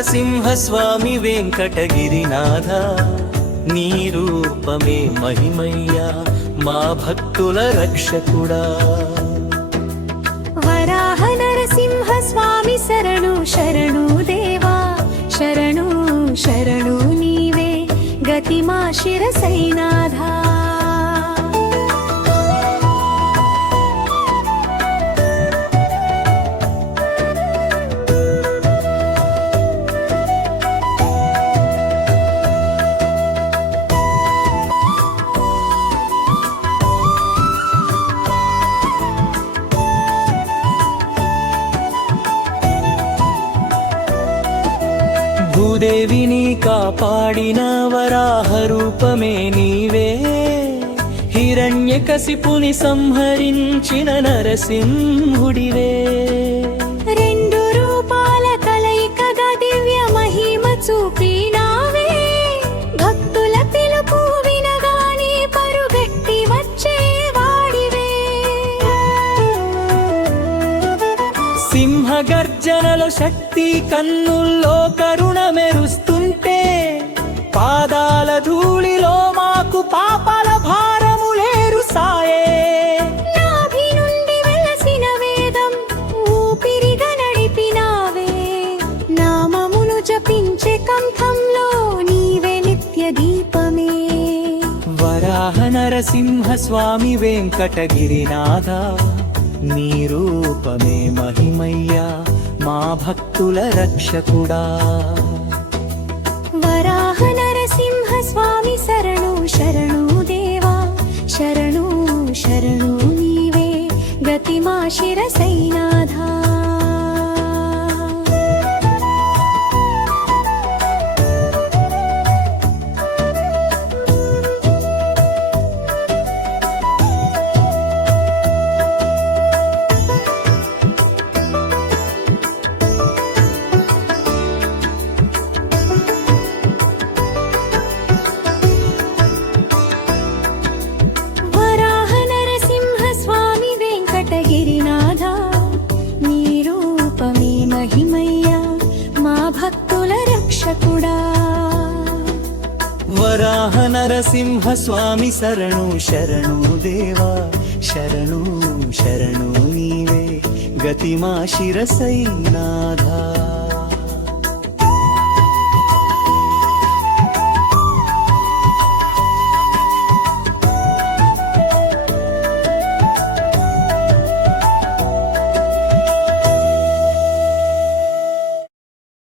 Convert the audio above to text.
నరసింహ స్వామి వెంకటగిరినాథ నీ రూపమే మహిమయ్యా మా భక్తుల రక్షకుడా వరాహ నరసింహ స్వామి శరణు శరణు దేవా శరణు శరణు నీవే గతి మా శిరసైనాథా భూదేవిని కాపాడిన వరాహ రూపమే నీవే హిరణ్యకశిపుని సంహరించిన నరసింహుడివే రెండు రూపాల కలయికగా దివ్య మహిమ చూపినావే భక్తుల పిలుపు వినగానే పరుగెట్టి వచ్చే వాడివే సింహ గర్జనలో శక్తి కన్నుల్లో కరుణ మెరుస్తుంటే పాదాల ధూళిలో మాకు పాపాల భారములేరు సాయే నాభి నుండి వెలసిన వేదం ఊపిరిగా నడిపినావే నామమును జపించే కంఠంలో నీవే నిత్య దీపమే వరాహ నరసింహ స్వామి వెంకటగిరినాథ నీ రూపమే మహిమయ్యా మా భక్తుల రక్షకుడా వరాహ నరసింహ స్వామి శరణు శరణు దేవా శరణు శరణు నీవే గతి మా శిరసైనాథా గిరినాథ నీ రూపమే మహిమయ్యా మా భక్తుల రక్షకుడా వరాహ నరసింహ స్వామి శరణు శరణు దేవా శరణు శరణు నీవే గతి మా శిరసైనాథా